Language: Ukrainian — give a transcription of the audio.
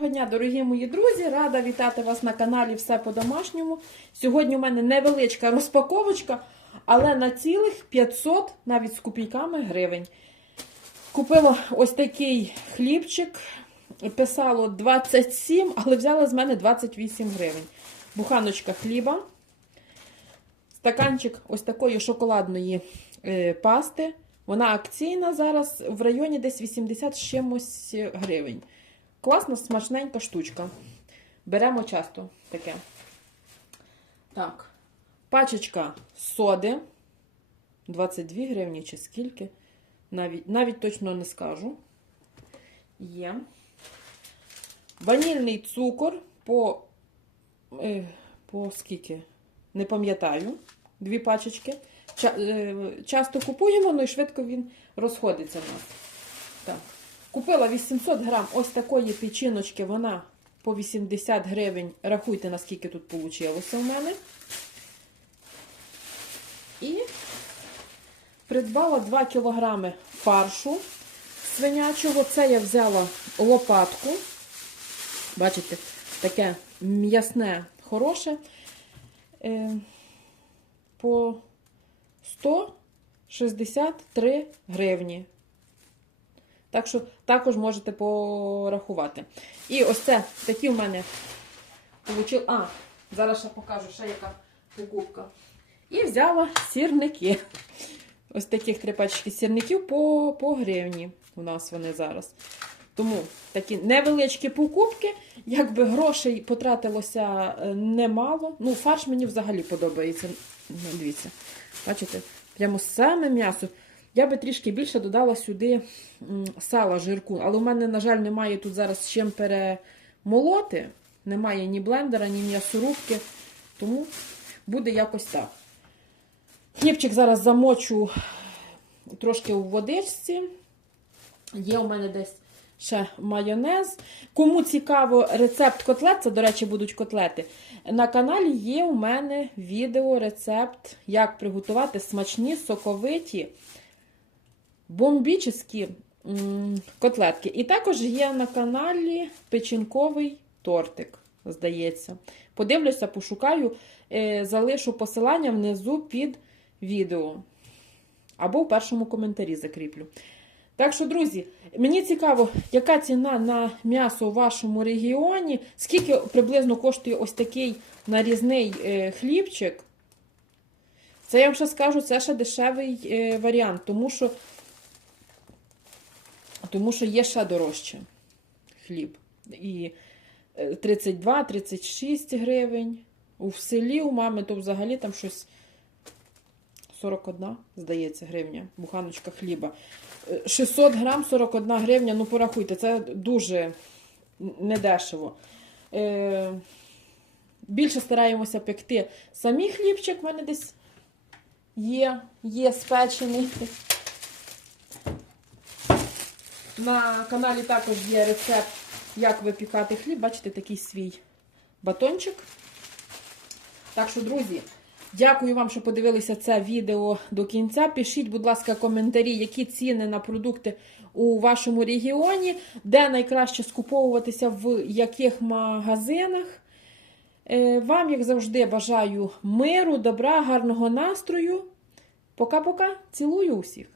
Доброго дня, дорогі мої друзі! Рада вітати вас на каналі Все по-домашньому. Сьогодні у мене невеличка розпаковочка, але на цілих 500, навіть з копійками гривень. Купила ось такий хлібчик. Писало 27, але взяла з мене 28 гривень. Буханочка хліба. Стаканчик ось такої шоколадної е, пасти. Вона акційна зараз в районі десь 80 з чимось гривень. Класна, смачненька штучка. Беремо часто таке. Так. Пачечка соди. 22 гривні чи скільки. Навіть, навіть точно не скажу. Є. Ванільний цукор по, е, по скільки? Не пам'ятаю. Дві пачечки. Ча, е, часто купуємо, ну і швидко він розходиться в нас. Так. Купила 800 грам ось такої печіночки, вона по 80 гривень. Рахуйте, наскільки тут вийшло у мене. І придбала 2 кілограми фаршу свинячого. Це я взяла лопатку. Бачите, таке м'ясне, хороше. Е, по 163 гривні. Так що також можете порахувати. І ось це такі в мене получили. А, зараз ще покажу, ще яка покупка. І взяла сірники. Ось таких три пачки сірників по, по гривні. У нас вони зараз. Тому такі невеличкі покупки, якби грошей потратилося е, немало. Ну, фарш мені взагалі подобається. Дивіться, бачите, прямо саме м'ясо. Я би трішки більше додала сюди сала жирку, але у мене, на жаль, немає тут зараз чим перемолоти. Немає ні блендера, ні м'ясорубки. Тому буде якось так. Хлібчик зараз замочу трошки у водичці. Є у мене десь ще майонез. Кому цікаво рецепт котлет, це, до речі, будуть котлети. На каналі є у мене відео рецепт, як приготувати смачні, соковиті, бомбічні котлетки. І також є на каналі печінковий тортик, здається. Подивлюся, пошукаю, е, залишу посилання внизу під відео. Або в першому коментарі закріплю. Так що, друзі, мені цікаво, яка ціна на м'ясо у вашому регіоні, скільки приблизно коштує ось такий нарізний е, хлібчик. Це я вам ще скажу, це ще дешевий е, варіант, тому що, тому що є ще дорожче хліб. І 32-36 гривень. У селі у мами то взагалі там щось 41, здається, гривня, буханочка хліба. 600 грам 41 гривня, ну порахуйте, це дуже недешево. Е, більше стараємося пекти самі хлібчик, в мене десь є, є спечений. На каналі також є рецепт, як випікати хліб. Бачите, такий свій батончик. Так що, друзі, дякую вам, що подивилися це відео до кінця. Пишіть, будь ласка, коментарі, які ціни на продукти у вашому регіоні, де найкраще скуповуватися, в яких магазинах. Е, Вам, як завжди, бажаю миру, добра, гарного настрою. Пока-пока. Цілую усіх!